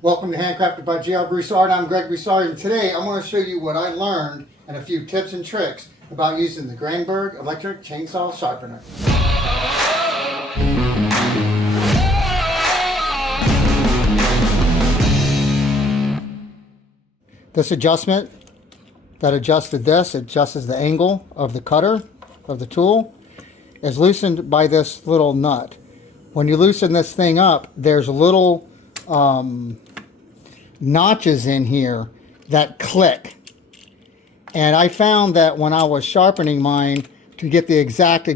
Welcome to Handcrafted by J.R. Broussard. I'm Greg Broussard, and today I'm going to show you what I learned and a few tips and tricks about using the Granberg electric chainsaw sharpener. This adjustment that adjusted this, adjusts the angle of the cutter of the tool, is loosened by this little nut. When you loosen this thing up, there's little notches in here that click. And I found that when I was sharpening mine to get the exact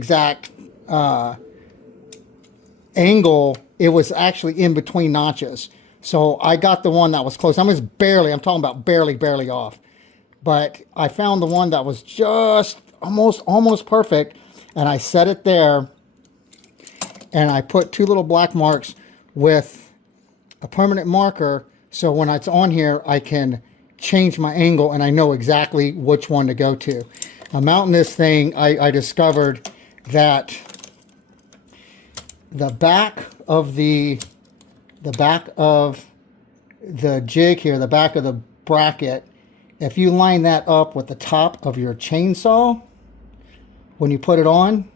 angle, it was actually in between notches. So I got the one that was close. I'm talking about barely off. But I found the one that was just almost perfect, and I set it there, and I put two little black marks with a permanent marker, so when it's on here I can change my angle and I know exactly which one to go to. Now, mounting this thing, I discovered that the back of the jig here, the back of the bracket, if you line that up with the top of your chainsaw, when you put it on,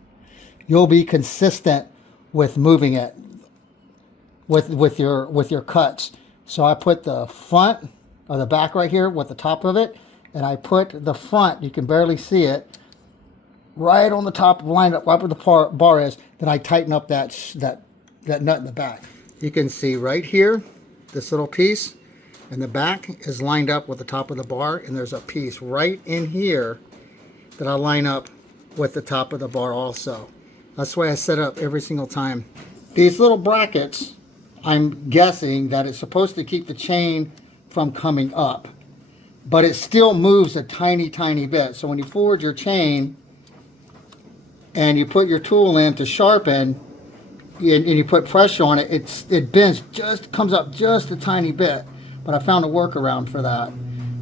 you'll be consistent with moving it with your cuts. So I put the front or the back right here with the top of it, and I put the front, you can barely see it, right on the top, lined up right where the bar is. Then I tighten up that nut in the back. You can see right here, this little piece in the back is lined up with the top of the bar, and there's a piece right in here that I line up with the top of the bar also. That's the way I set it up every single time. These little brackets, I'm guessing that it's supposed to keep the chain from coming up, but it still moves a tiny bit. So when you forward your chain and you put your tool in to sharpen and you put pressure on it, it bends, comes up just a tiny bit. But I found a workaround for that.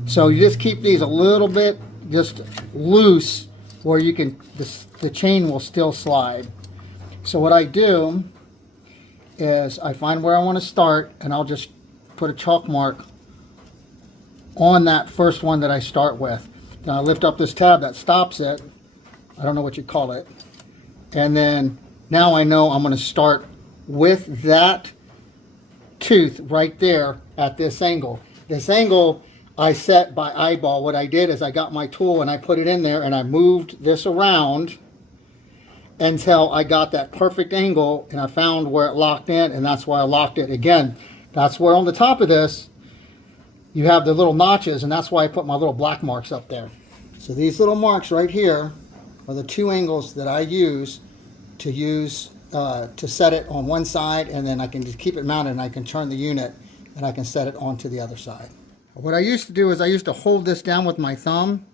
So you just keep these a little bit just loose where you can, the chain will still slide. So what I do is I find where I want to start, and I'll just put a chalk mark on that first one that I start with. Then I lift up this tab that stops it. I don't know what you call it. And then now I know I'm going to start with that tooth right there at this angle. This angle I set by eyeball. What I did is I got my tool and I put it in there and I moved this around until I got that perfect angle, and I found where it locked in, and that's why I locked it. Again, that's where on the top of this you have the little notches, and that's why I put my little black marks up there. So these little marks right here are the two angles that I use to set it on one side, and then I can just keep it mounted and I can turn the unit and I can set it onto the other side. What I used to do is I used to hold this down with my thumb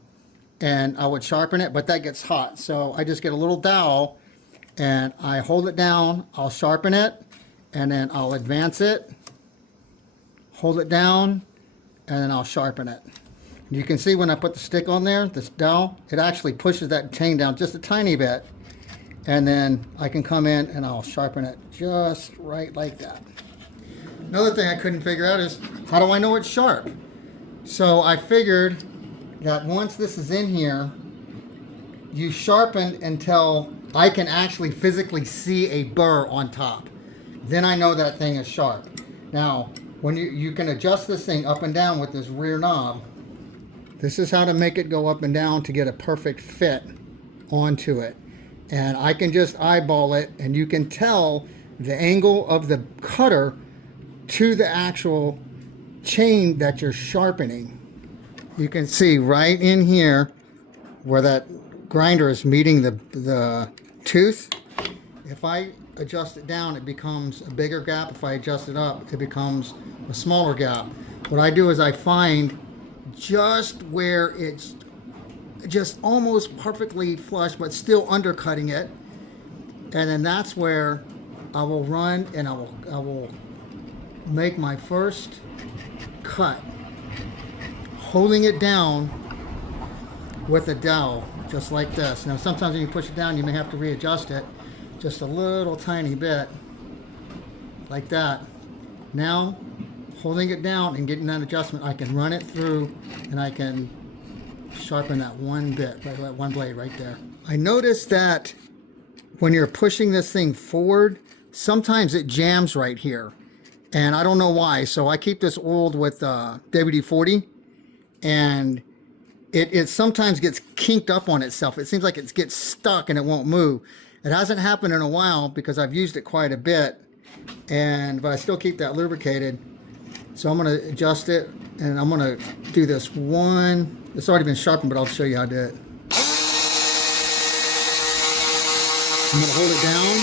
and I would sharpen it, but that gets hot. So I just get a little dowel and I hold it down, I'll sharpen it, and then I'll advance it, hold it down, and then I'll sharpen it. You can see when I put the stick on there, this dowel, it actually pushes that chain down just a tiny bit, and then I can come in and I'll sharpen it just right like that. Another thing I couldn't figure out is, how do I know it's sharp? So I figured that once this is in here, you sharpen until I can actually physically see a burr on top. Then I know that thing is sharp. Now, when you can adjust this thing up and down with this rear knob. This is how to make it go up and down to get a perfect fit onto it. And I can just eyeball it, and you can tell the angle of the cutter to the actual chain that you're sharpening. You can see right in here where that grinder is meeting the tooth. If I adjust it down, it becomes a bigger gap. If I adjust it up, it becomes a smaller gap. What I do is I find just where it's just almost perfectly flush but still undercutting it, and then that's where I will run and I will make my first cut, holding it down with a dowel, just like this. Now sometimes when you push it down, you may have to readjust it just a little tiny bit, like that. Now holding it down and getting that adjustment, I can run it through and I can sharpen that one bit, that one blade right there. I noticed that when you're pushing this thing forward, sometimes it jams right here. And I don't know why. So I keep this oiled with WD-40, and it sometimes gets kinked up on itself. It seems like it gets stuck and it won't move. It hasn't happened in a while because I've used it quite a bit, but I still keep that lubricated. So I'm going to adjust it, and I'm going to do this one. It's already been sharpened, but I'll show you how to do it. I'm going to hold it down.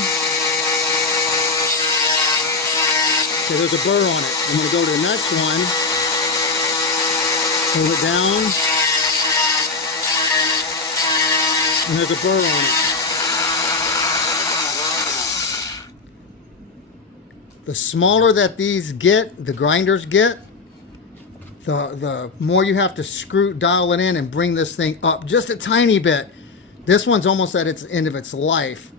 Okay, there's a burr on it. I'm going to go to the next one. Hold it down. And there's a burr on it. The smaller that these get, the grinders get, the more you have to dial it in and bring this thing up just a tiny bit. This one's almost at its end of its life.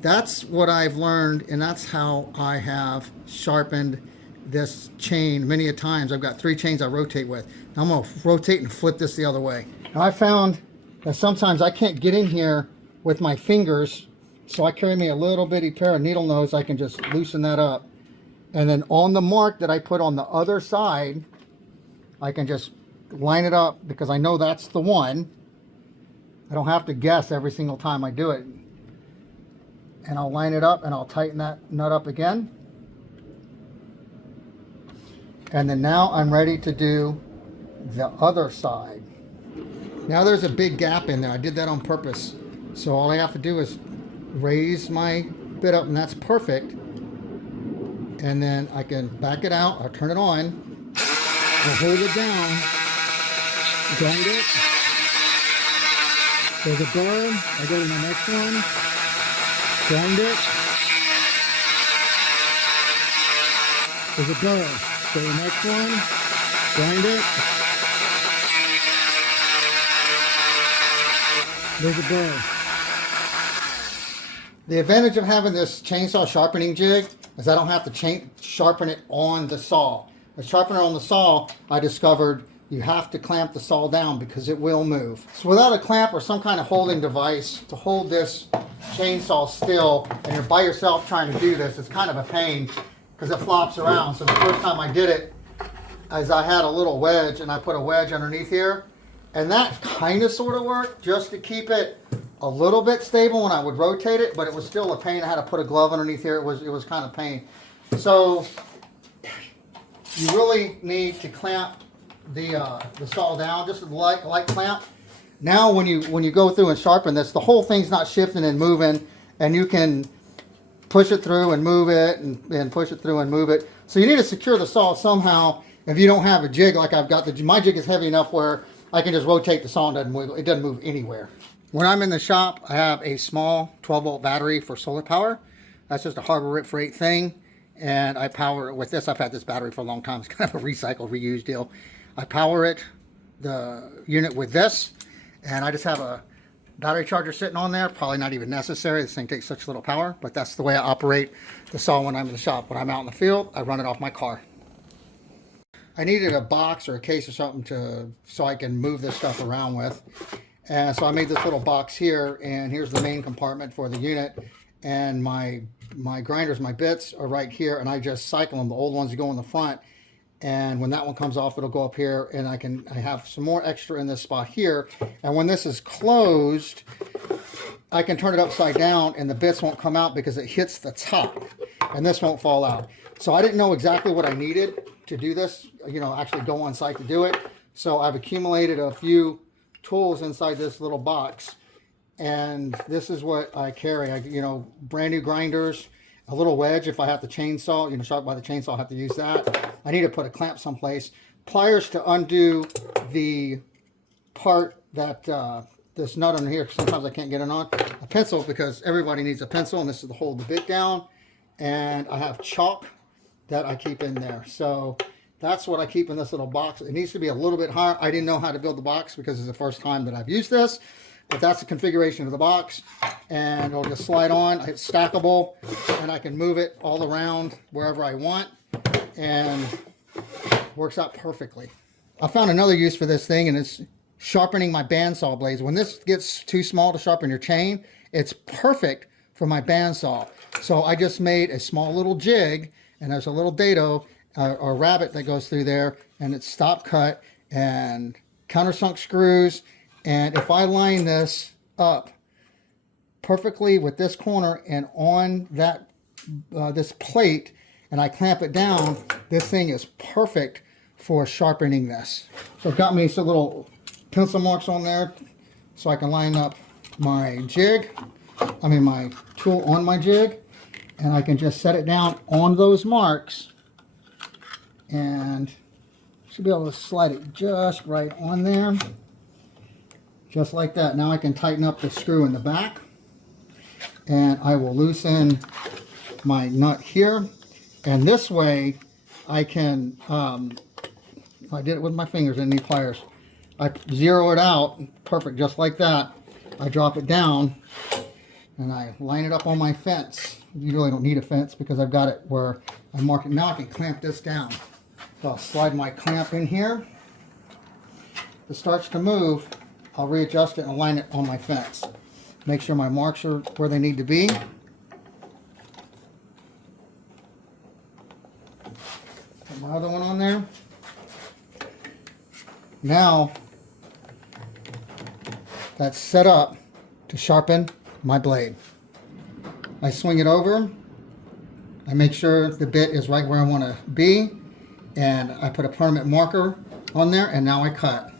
That's what I've learned, and that's how I have sharpened this chain many a times. I've got 3 chains I rotate with. Now I'm going to rotate and flip this the other way. Now I found that sometimes I can't get in here with my fingers, so I carry me a little bitty pair of needle nose. I can just loosen that up. And then on the mark that I put on the other side, I can just line it up because I know that's the one. I don't have to guess every single time I do it. And I'll line it up and I'll tighten that nut up again. And then now I'm ready to do the other side. Now there's a big gap in there. I did that on purpose. So all I have to do is raise my bit up, and that's perfect. And then I can back it out. I'll turn it on. I'll hold it down. Grind it. There's a burr. I go to the next one. Grind it. There's a burr. Go to the next one. Grind it. There's a burr. The advantage of having this chainsaw sharpening jig is I don't have to sharpen it on the saw. The sharpener on the saw, I discovered you have to clamp the saw down because it will move. So without a clamp or some kind of holding device to hold this chainsaw still, and you're by yourself trying to do this, it's kind of a pain because it flops around. So the first time I did it, as I had a little wedge, and I put a wedge underneath here, and that kind of sort of worked just to keep it a little bit stable when I would rotate it, but it was still a pain. I had to put a glove underneath here. It was kind of pain. So you really need to clamp the saw down, just a light clamp. Now when you go through and sharpen this, the whole thing's not shifting and moving, and you can push it through and move it, and push it through and move it. So you need to secure the saw somehow. If you don't have a jig like I've got, my jig is heavy enough where I can just rotate the saw and it doesn't move anywhere. When I'm in the shop, I have a small 12-volt battery for solar power. That's just a Harbor Freight thing, and I power it with this. I've had this battery for a long time. It's kind of a recycle, reuse deal. I power it, the unit, with this, and I just have a battery charger sitting on there. Probably not even necessary. This thing takes such little power, but that's the way I operate the saw when I'm in the shop. When I'm out in the field, I run it off my car. I needed a box or a case or something so I can move this stuff around with. And so I made this little box here, and here's the main compartment for the unit. And my grinders, my bits are right here, and I just cycle them. The old ones go in the front, and when that one comes off, it'll go up here, and I have some more extra in this spot here. And when this is closed, I can turn it upside down, and the bits won't come out because it hits the top, and this won't fall out. So I didn't know exactly what I needed to do this, actually go on site to do it. So I've accumulated a few tools inside this little box, and this is what I carry. Brand new grinders, a little wedge if I have the chainsaw, sharp by the chainsaw, I have to use that. I need to put a clamp someplace, pliers to undo the part that this nut under here, sometimes I can't get it on, a pencil because everybody needs a pencil, and this is to hold the bit down, and I have chalk that I keep in there. So that's what I keep in this little box. It needs to be a little bit higher. I didn't know how to build the box because it's the first time that I've used this, but that's the configuration of the box, and it'll just slide on. It's stackable, and I can move it all around wherever I want. And Works out perfectly. I found another use for this thing, and it's sharpening my bandsaw blades. When this gets too small to sharpen your chain, it's perfect for my bandsaw. So I just made a small little jig, and there's a little dado or rabbit that goes through there, and it's stop cut and countersunk screws. And if I line this up perfectly with this corner and on that this plate, and I clamp it down, this thing is perfect for sharpening this. So I've got me some little pencil marks on there so I can line up my jig, my tool on my jig, and I can just set it down on those marks and should be able to slide it just right on there, just like that. Now I can tighten up the screw in the back, and I will loosen my nut here, and this way I can I did it with my fingers and need pliers. I zero it out, perfect, just like that. I drop it down and I line it up on my fence. You really don't need a fence because I've got it where I mark it. Now I can clamp this down. So I'll slide my clamp in here. If it starts to move, I'll readjust it and line it on my fence. Make sure my marks are where they need to be. Put my other one on there. Now that's set up to sharpen my blade. I swing it over, I make sure the bit is right where I want to be, and I put a permanent marker on there, and now I cut.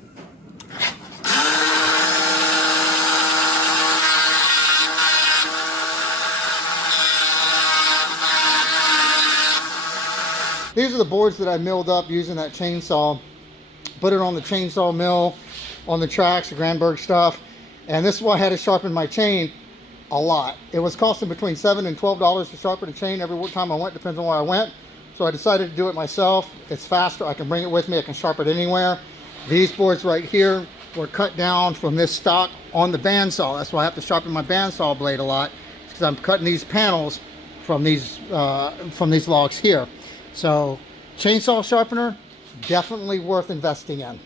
These are the boards that I milled up using that chainsaw. Put it on the chainsaw mill, on the tracks, the Granberg stuff, and this is why I had to sharpen my chain a lot. It was costing between $7 and $12 to sharpen a chain every time I went, depends on where I went. So I decided to do it myself. It's faster, I can bring it with me, I can sharpen it anywhere. These boards right here were cut down from this stock on the bandsaw. That's why I have to sharpen my bandsaw blade a lot, because I'm cutting these panels from these logs here. So chainsaw sharpener, definitely worth investing in.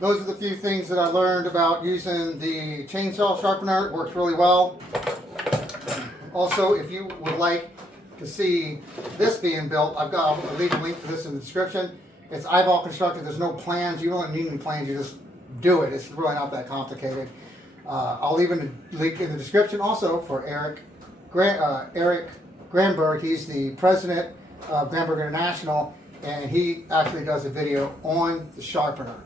Those are the few things that I learned about using the chainsaw sharpener. It works really well. Also, if you would like to see this being built, I'll leave a link to this in the description. It's eyeball constructed. There's no plans. You don't need any plans. You just do it. It's really not that complicated. I'll leave a link in the description also for Eric Granberg. He's the president of Granberg International, and he actually does a video on the sharpener.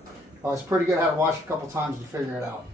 It's pretty good. I had to watch it a couple times to figure it out.